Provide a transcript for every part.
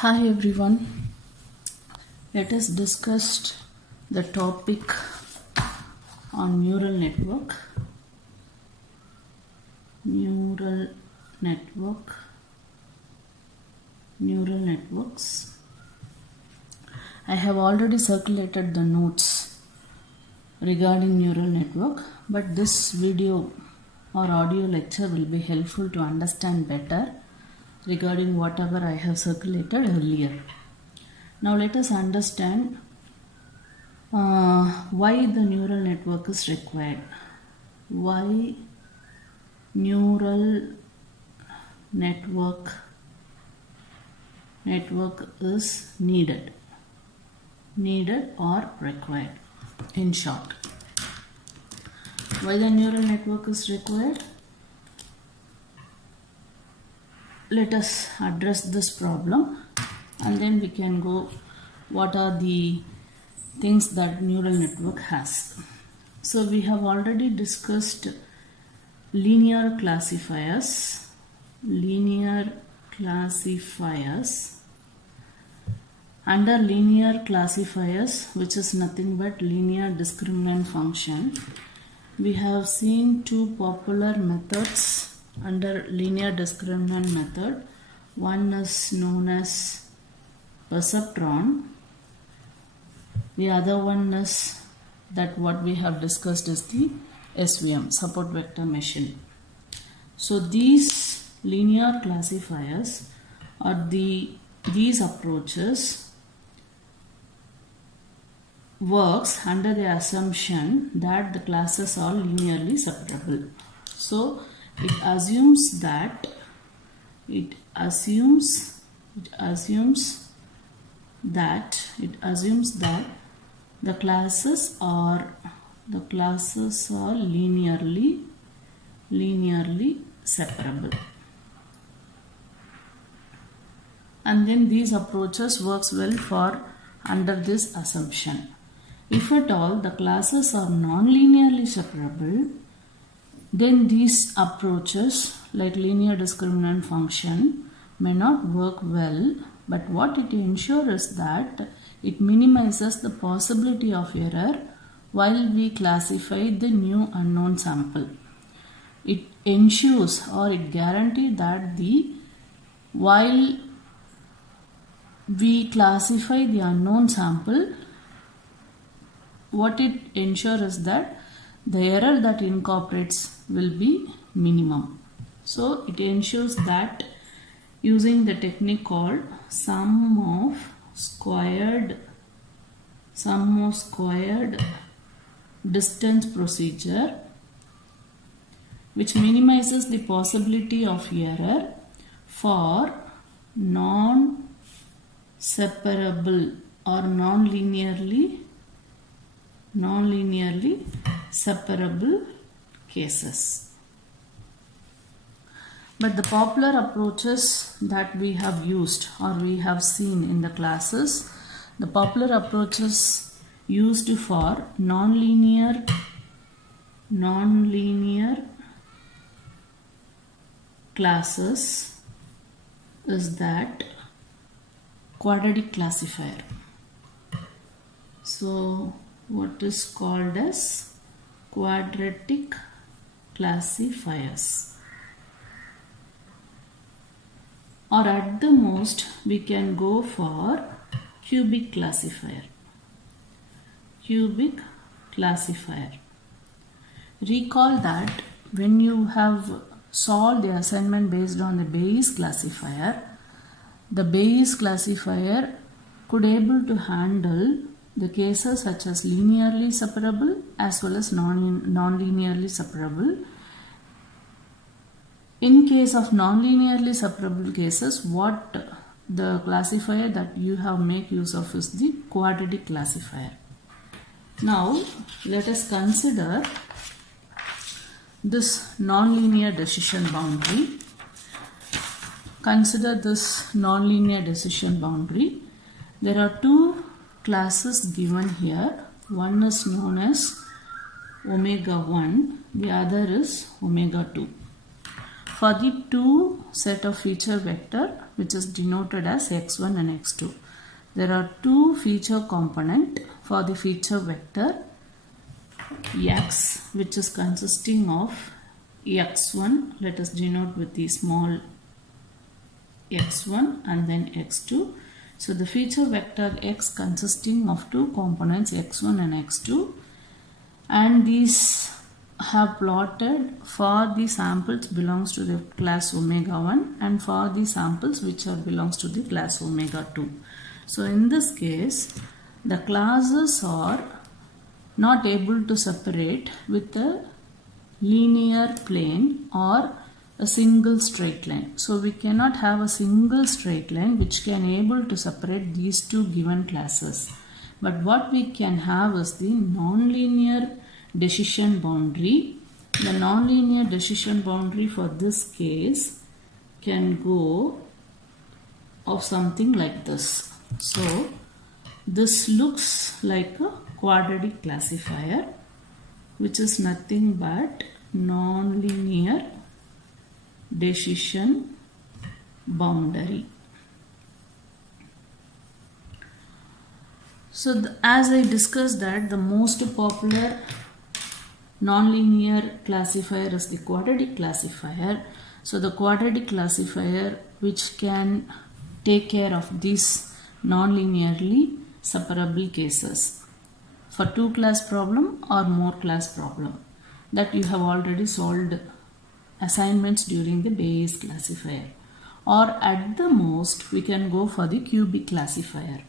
Hi everyone, let us discuss the topic on neural network. Neural networks. I have already circulated the notes regarding neural network, but this video or audio lecture will be helpful to understand better regarding whatever I have circulated earlier. Now let us understand why the neural network is required. Why neural network is needed or required. In short, why the neural network is required? Let us address this problem and then we can go what are the things that neural network has. So we have already discussed linear classifiers. Under linear classifiers, which is nothing but linear discriminant function, we have seen two popular methods under linear discriminant method. One is known as perceptron. The other one is that what we have discussed is the SVM, support vector machine. So these linear classifiers or these approaches works under the assumption that the classes are linearly separable. So it assumes that the classes are linearly separable. And then these approaches works well for under this assumption. If at all the classes are non-linearly separable, then these approaches like linear discriminant function may not work well, but what it ensures is that it minimizes the possibility of error while we classify the new unknown sample. It ensures or it guarantees that while we classify the unknown sample, what it ensures is that the error that incorporates will be minimum. So it ensures that using the technique called sum of squared distance procedure, which minimizes the possibility of error for non-separable or non-linearly separable cases. But the popular approaches that we have used or we have seen in the classes, the popular approaches used for non-linear classes is that quadratic classifier. So what is called as quadratic classifiers, or at the most we can go for cubic classifier. Recall that when you have solved the assignment based on the Bayes classifier, the Bayes classifier could able to handle the cases such as linearly separable as well as non-linearly separable. In case of non-linearly separable cases, what the classifier that you have make use of is the quadratic classifier. Now let us consider this nonlinear decision boundary. There are two classes given here. One is known as omega 1, the other is omega 2. For the two set of feature vector, which is denoted as x1 and x2. There are two feature component for the feature vector x, which is consisting of x1. Let us denote with the small x1 and then x2. So the feature vector x consisting of two components x1 and x2, and these have plotted for the samples belongs to the class omega 1 and for the samples which are belongs to the class omega 2. So in this case the classes are not able to separate with a linear plane or a single straight line. So we cannot have a single straight line which can able to separate these two given classes. But what we can have is the nonlinear decision boundary. The nonlinear decision boundary for this case can go of something like this. So this looks like a quadratic classifier, which is nothing but nonlinear decision boundary. So as I discussed that the most popular nonlinear classifier is the quadratic classifier. So the quadratic classifier which can take care of these nonlinearly separable cases for two class problem or more class problem that you have already solved assignments during the Bayes classifier, or at the most we can go for the cubic classifier.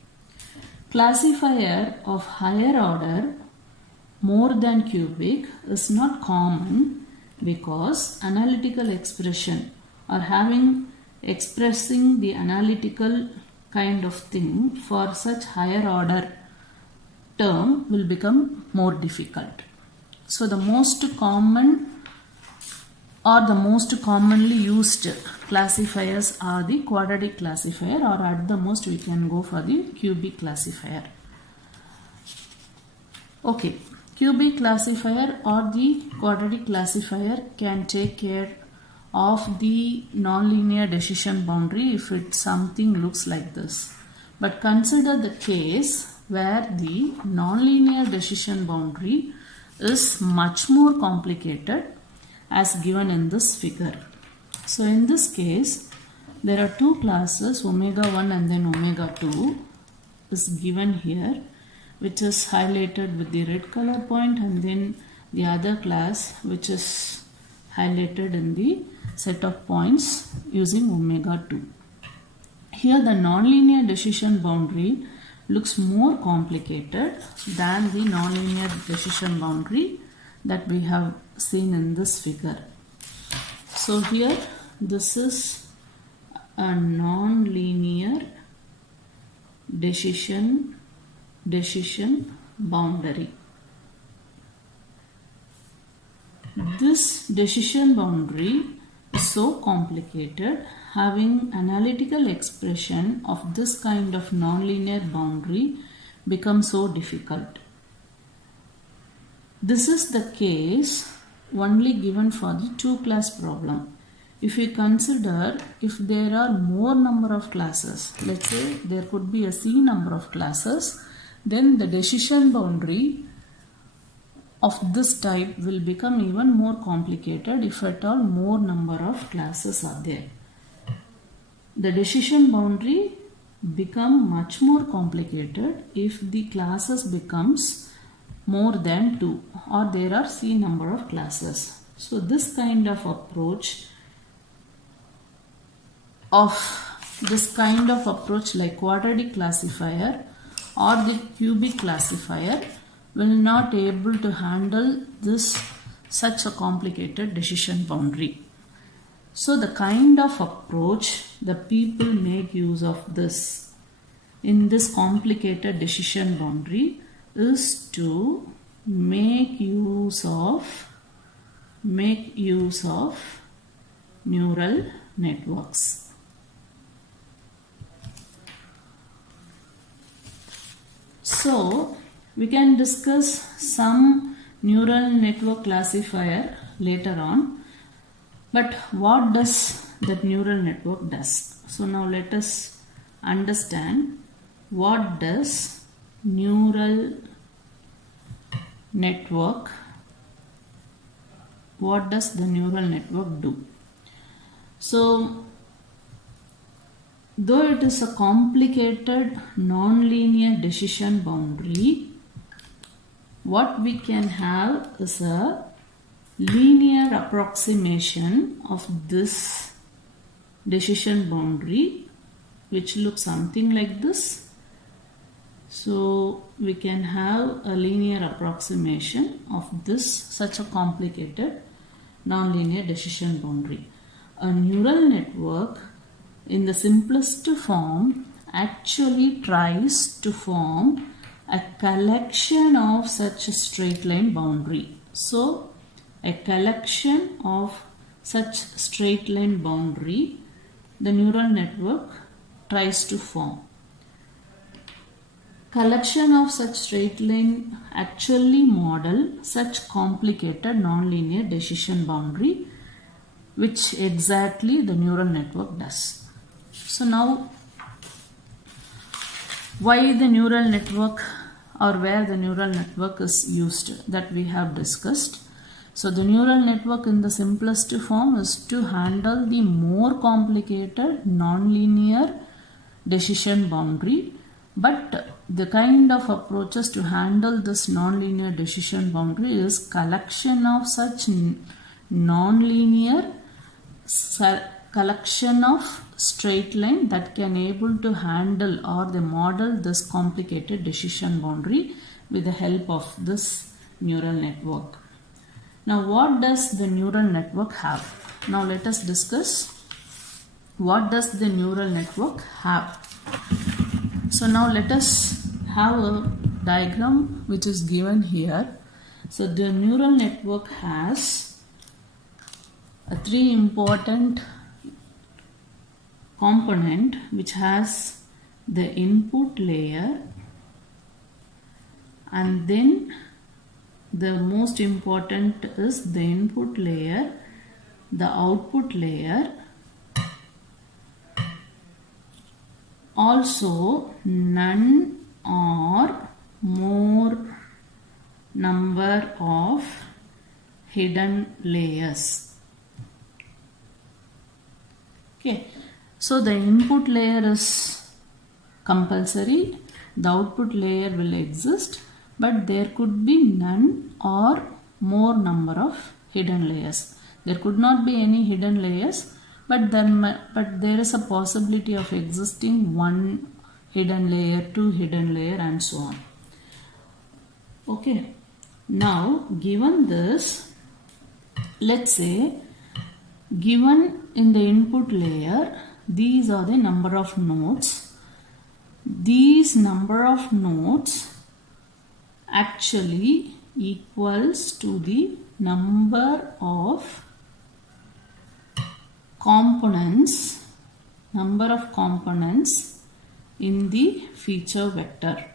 Classifier of higher order more than cubic is not common because analytical expression or expressing the analytical kind of thing for such higher order term will become more difficult. So the most common or the most commonly used classifiers are the quadratic classifier, or at the most we can go for the cubic classifier. Okay, cubic classifier or the quadratic classifier can take care of the nonlinear decision boundary if it something looks like this. But consider the case where the nonlinear decision boundary is much more complicated as given in this figure. So in this case there are two classes omega 1 and then omega 2 is given here, which is highlighted with the red color point, and then the other class which is highlighted in the set of points using omega 2. Here the nonlinear decision boundary looks more complicated than the nonlinear decision boundary that we have seen in this figure. So here this is a nonlinear decision boundary. This decision boundary is so complicated, having analytical expression of this kind of nonlinear boundary becomes so difficult. This is the case only given for the two class problem. If we consider if there are more number of classes, let's say there could be a C number of classes, then the decision boundary of this type will become even more complicated if at all more number of classes are there. The decision boundary become much more complicated if the classes becomes more than 2 or there are C number of classes. So this kind of approach like quadratic classifier or the cubic classifier will not able to handle such a complicated decision boundary. So the kind of approach the people make use of this in this complicated decision boundary is to make use of neural networks. So we can discuss some neural network classifier later on, but what does that neural network does? So now let us understand what does neural network, what does the neural network do? So though it is a complicated non-linear decision boundary, what we can have is a linear approximation of this decision boundary, which looks something like this. So we can have a linear approximation of this such a complicated non-linear decision boundary. A neural network in the simplest form actually tries to form a collection of such a straight line boundary. So a collection of such straight line boundary the neural network tries to form. Collection of such straight line actually model such complicated nonlinear decision boundary, which exactly the neural network does. So now, why the neural network or where the neural network is used, that we have discussed. So the neural network in the simplest form is to handle the more complicated nonlinear decision boundary, but the kind of approaches to handle this nonlinear decision boundary is collection of such nonlinear collection of straight line that can able to handle or they model this complicated decision boundary with the help of this neural network. Now what does the neural network have? Now let us discuss what does the neural network have. So now let us have a diagram which is given here. So the neural network has three important component which has the input layer, and then the most important is the input layer, the output layer, also none or more number of hidden layers. Okay, so the input layer is compulsory, the output layer will exist, but there could be none or more number of hidden layers. There could not be any hidden layers, but there is a possibility of existing one hidden layer, two hidden layer, and so on. Okay, now given this, let's say given in the input layer, these are the number of nodes. These number of nodes actually equals to the number of components in the feature vector.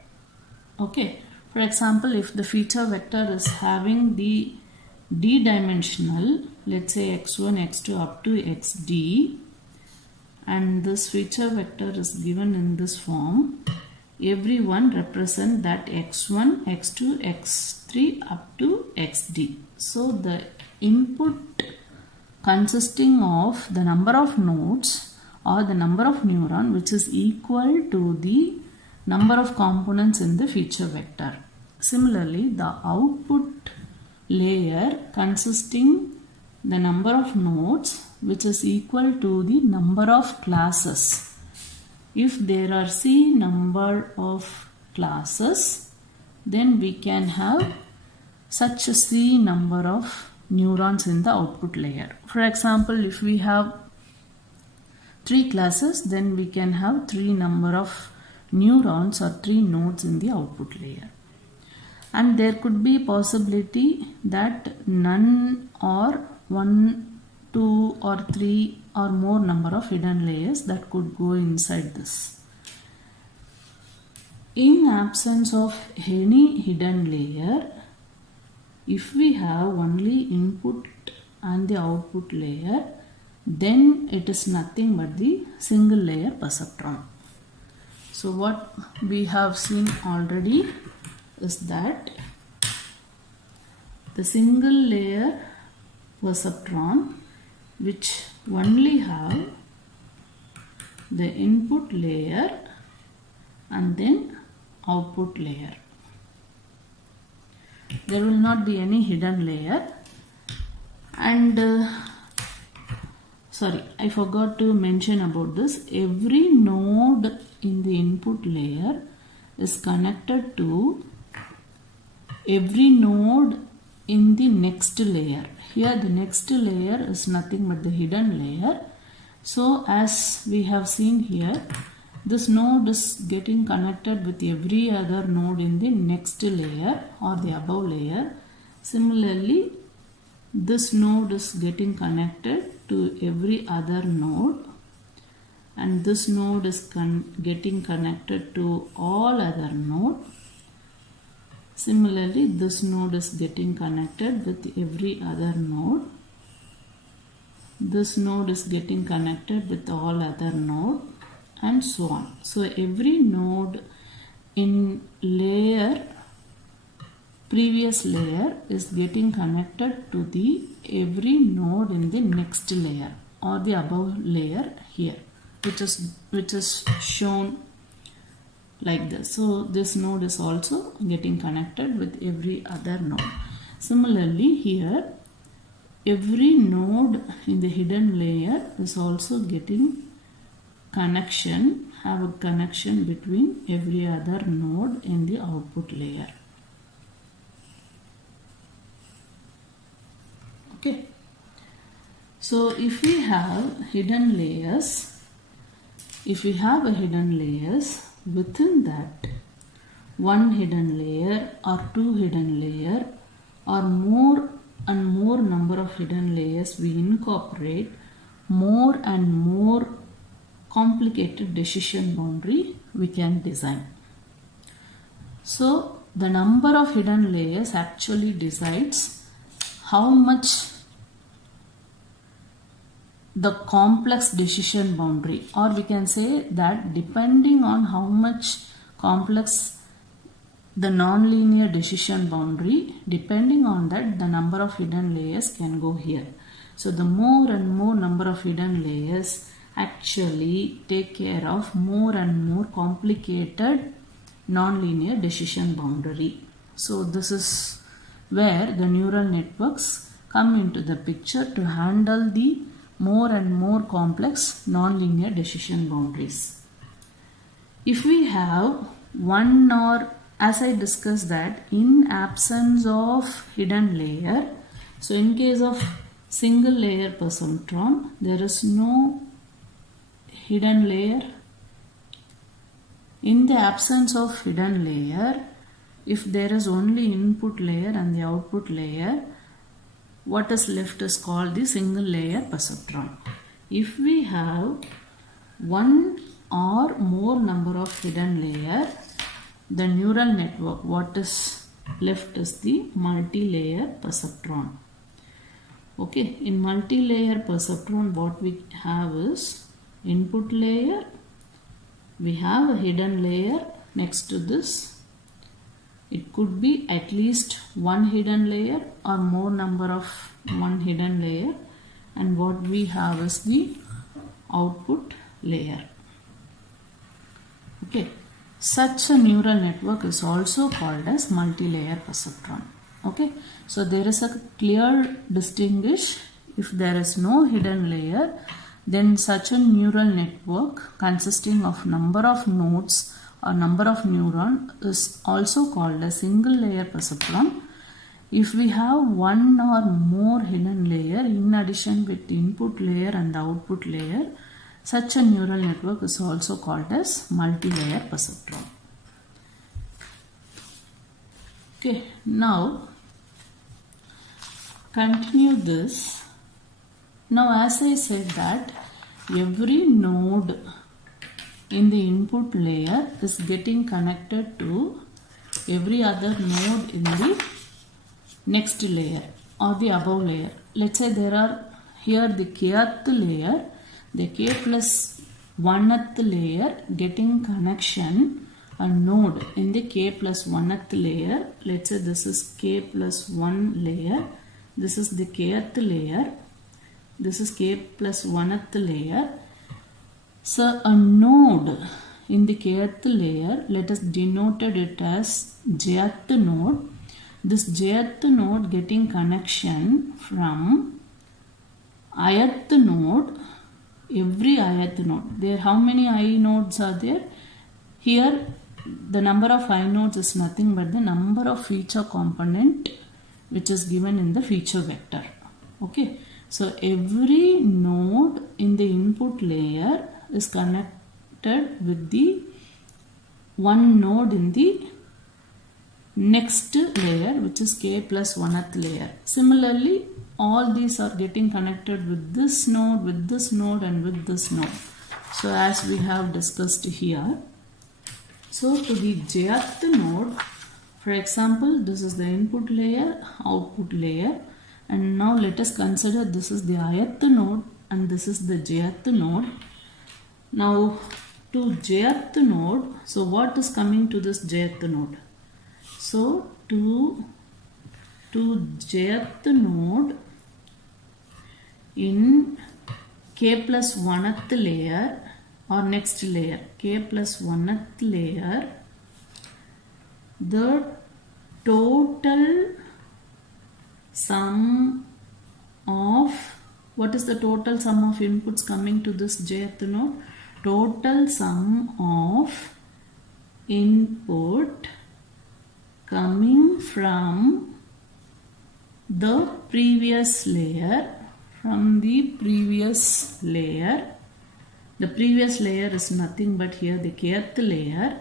Okay, for example, if the feature vector is having the d-dimensional, let's say x1, x2 up to xd, and this feature vector is given in this form, every one represent that x1, x2, x3 up to xd. So the input consisting of the number of nodes or the number of neuron which is equal to the number of components in the feature vector. Similarly, the output layer consisting the number of nodes which is equal to the number of classes. If there are C number of classes, then we can have such a C number of neurons in the output layer. For example, if we have 3 classes, then we can have 3 number of neurons or 3 nodes in the output layer. And there could be possibility that none or 1, 2 or 3 or more number of hidden layers that could go inside this. In absence of any hidden layer, if we have only input and the output layer, then it is nothing but the single layer perceptron. So what we have seen already is that the single layer perceptron which only have the input layer and then output layer. There will not be any hidden layer. And sorry, I forgot to mention about this. Every node in the input layer is connected to every node in the next layer. Here the next layer is nothing but the hidden layer. So as we have seen here, this node is getting connected with every other node in the next layer or the above layer. Similarly, this node is getting connected to every other node, and this node is getting connected to all other nodes. Similarly, this node is getting connected with every other node. This node is getting connected with all other nodes, and so on. So every node in previous layer is getting connected to the every node in the next layer or the above layer here, which is shown like this. So this node is also getting connected with every other node. Similarly, here every node in the hidden layer is also getting have a connection between every other node in the output layer. Okay. So if we have hidden layers, within that one hidden layer or two hidden layer or more and more number of hidden layers, we incorporate more and more complicated decision boundary we can design. So the number of hidden layers actually decides how much the complex decision boundary, or we can say that depending on how much complex the nonlinear decision boundary, depending on that the number of hidden layers can go here. So the more and more number of hidden layers actually take care of more and more complicated nonlinear decision boundary. So this is where the neural networks come into the picture to handle the more and more complex nonlinear decision boundaries. If we have one, or as I discussed that in absence of hidden layer, so in case of single layer perceptron, there is no hidden layer. In the absence of hidden layer, if there is only input layer and the output layer, what is left is called the single layer perceptron. If we have one or more number of hidden layer, the neural network, what is left is the multi-layer perceptron. Okay, in multi-layer perceptron, what we have is input layer, we have a hidden layer next to this. It could be at least one hidden layer or more number of one hidden layer, and what we have is the output layer. Okay, such a neural network is also called as multi-layer perceptron. Okay, so there is a clear distinguish. If there is no hidden layer, then such a neural network consisting of number of nodes or number of neuron is also called a single layer perceptron. If we have one or more hidden layer in addition with the input layer and the output layer, such a neural network is also called as multi-layer perceptron. Okay, now continue this. Now as I said that every node in the input layer is getting connected to every other node in the next layer or the above layer. Let's say there are here the kth layer, the k plus 1th layer getting connection a node in the k plus 1th layer. Let's say this is k plus 1 layer, this is the kth layer, this is k plus 1th layer. So a node in the kth layer, let us denote it as jth node. This jth node getting connection from ith node, every ith node. There, how many I nodes are there? Here the number of I nodes is nothing but the number of feature component which is given in the feature vector. Okay, so every node in the input layer is connected with the one node in the next layer, which is k plus 1th layer. Similarly, all these are getting connected with this node, with this node, and with this node. So as we have discussed here, so to the jth node, for example, this is the input layer, output layer, and now let us consider this is the ith node and this is the jth node. Now to jth node, so what is coming to this jth node? So to jth node in k plus 1th layer or next layer, k plus 1th layer, the total sum of, what is the total sum of inputs coming to this jth node? Total sum of input coming from the previous layer, the previous layer is nothing but here the kth layer.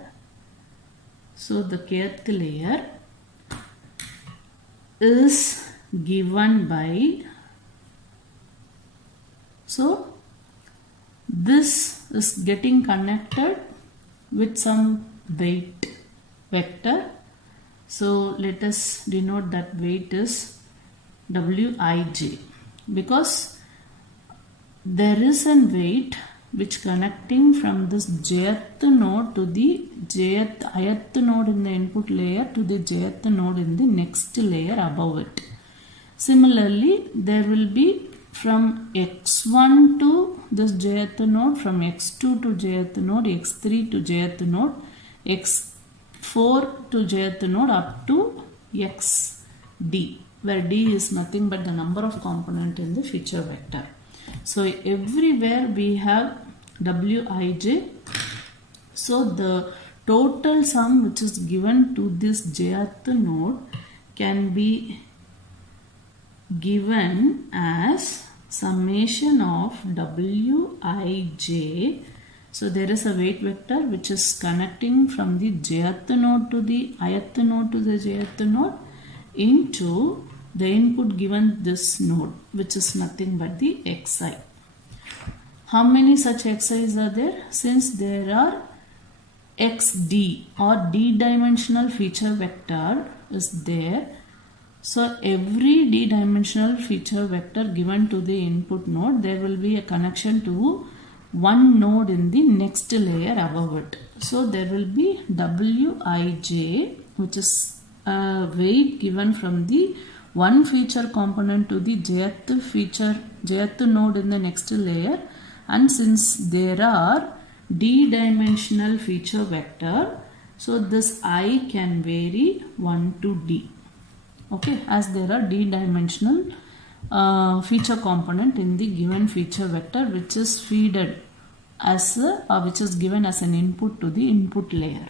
So the kth layer is given by, so this is getting connected with some weight vector. So let us denote that weight is Wij, because there is a weight which connecting from this jth node to the ith node in the input layer to the jth node in the next layer above it. Similarly, there will be from x1 to this jth node, from x2 to jth node, x3 to jth node, x4 to jth node up to xd, where d is nothing but the number of component in the feature vector. So everywhere we have Wij. So the total sum which is given to this jth node can be given as summation of Wij. So there is a weight vector which is connecting from the jth node to the ith node to the jth node into the input given this node, which is nothing but the xi. How many such xi's are there? Since there are xd or d-dimensional feature vector is there, so every d-dimensional feature vector given to the input node, there will be a connection to one node in the next layer above it. So there will be Wij, which is a weight given from the one feature component to the jth node in the next layer, and since there are d-dimensional feature vector, so this I can vary 1 to d. Okay, as there are d-dimensional feature component in the given feature vector which is fed as which is given as an input to the input layer.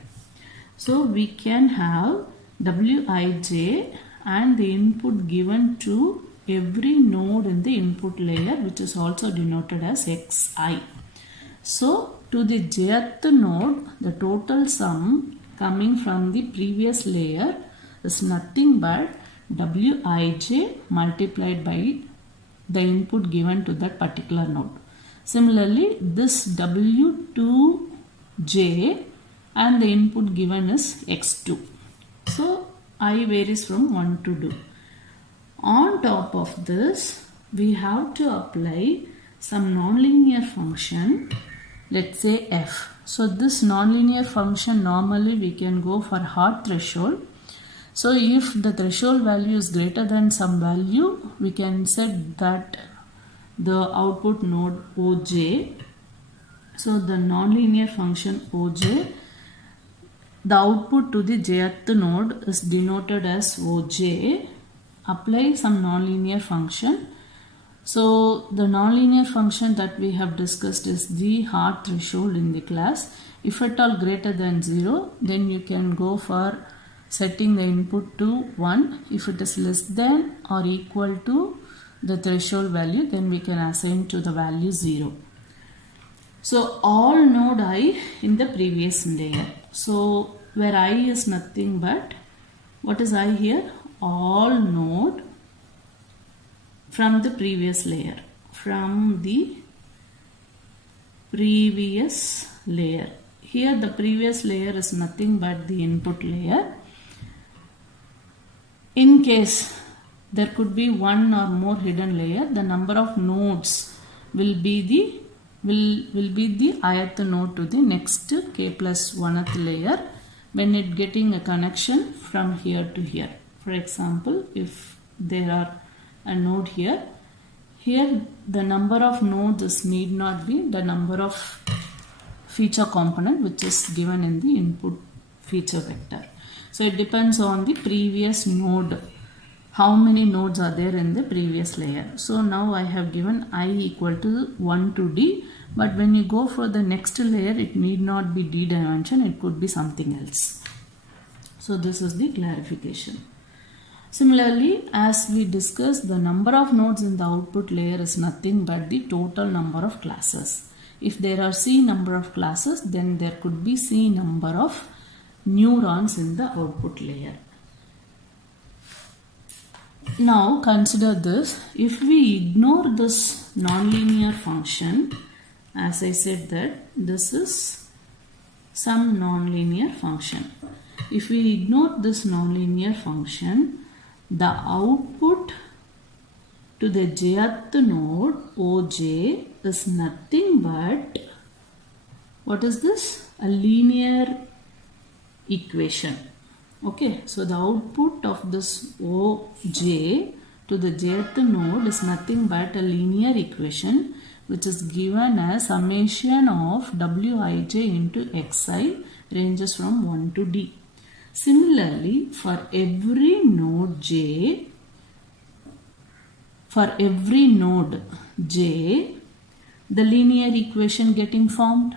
So we can have Wij and the input given to every node in the input layer, which is also denoted as xi. So to the jth node, the total sum coming from the previous layer is nothing but Wij multiplied by the input given to that particular node. Similarly, this W2j and the input given is x2. So I varies from 1 to 2. On top of this, we have to apply some nonlinear function, let's say f. So this nonlinear function normally we can go for hard threshold. So if the threshold value is greater than some value, we can set that the output node OJ. So the nonlinear function OJ, the output to the jth node is denoted as OJ. Apply some nonlinear function. So the nonlinear function that we have discussed is the hard threshold in the class. If at all greater than 0, then you can go for setting the input to 1. If it is less than or equal to the threshold value, then we can assign to the value 0. So all node I in the previous layer. So where I is nothing but, what is I here? All node from the previous layer. From the previous layer. Here the previous layer is nothing but the input layer. In case there could be one or more hidden layer, the number of nodes will be the ith node to the next k plus 1th layer when it getting a connection from here to here. For example, if there are a node here the number of nodes need not be the number of feature component which is given in the input feature vector. So it depends on the previous node, how many nodes are there in the previous layer. So now I have given I equal to 1 to d, but when you go for the next layer, it need not be d dimension, it could be something else. So this is the clarification. Similarly, as we discussed, the number of nodes in the output layer is nothing but the total number of classes. If there are C number of classes, then there could be C number of neurons in the output layer. Now consider this. If we ignore this nonlinear function, as I said that this is some nonlinear function. If we ignore this nonlinear function, the output to the jth node OJ is nothing but, what is this? A linear equation. Okay, so the output of this OJ to the jth node is nothing but a linear equation which is given as summation of Wij into Xi ranges from 1 to d. Similarly, for every node J, the linear equation getting formed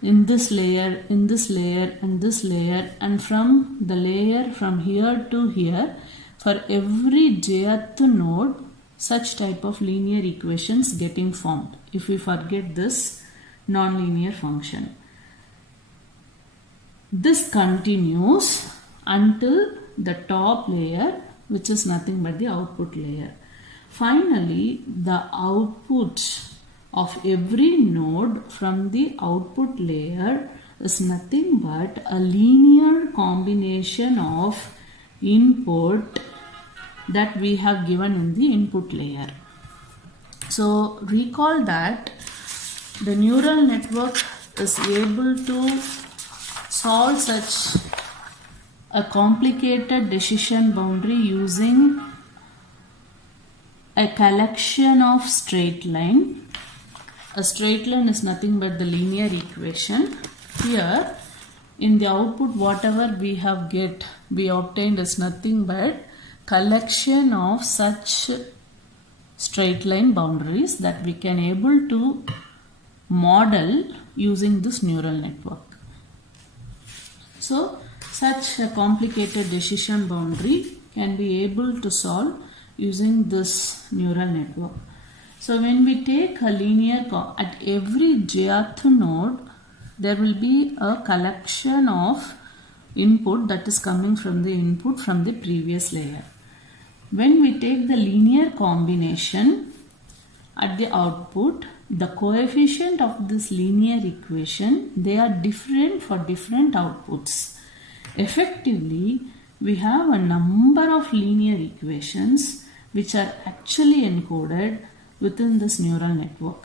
in this layer, in this layer, and this layer, and from the layer from here to here, for every jth node, such type of linear equations getting formed if we forget this nonlinear function. This continues until the top layer, which is nothing but the output layer. Finally, the output of every node from the output layer is nothing but a linear combination of input that we have given in the input layer. So recall that the neural network is able to solve such a complicated decision boundary using a collection of straight line. A straight line is nothing but the linear equation. Here in the output whatever we have we obtained is nothing but collection of such straight line boundaries that we can able to model using this neural network. So such a complicated decision boundary can be able to solve using this neural network. So when we take a linear at every jth node, there will be a collection of input that is coming from the input from the previous layer. When we take the linear combination at the output, the coefficient of this linear equation, they are different for different outputs. Effectively, we have a number of linear equations which are actually encoded within this neural network.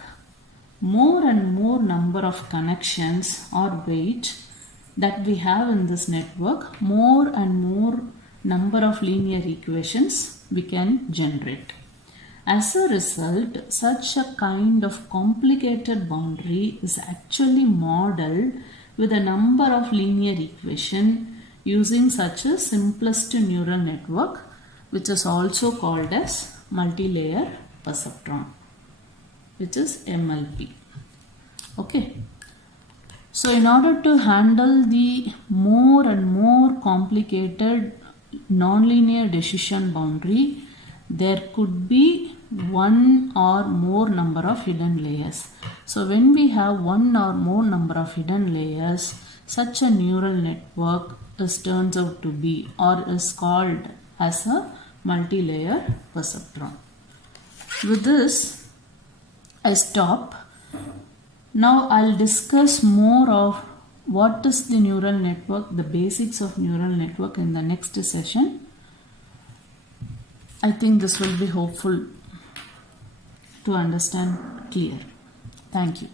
More and more number of connections or weight that we have in this network, more and more number of linear equations we can generate. As a result, such a kind of complicated boundary is actually modeled with a number of linear equations using such a simplest neural network, which is also called as multi-layer perceptron, which is MLP. Okay. So in order to handle the more and more complicated nonlinear decision boundary, there could be one or more number of hidden layers. So when we have one or more number of hidden layers, such a neural network turns out to be or is called as a multi-layer perceptron. With this, I stop. Now I'll discuss more of what is the neural network, the basics of neural network in the next session. I think this will be helpful to understand clear. Thank you.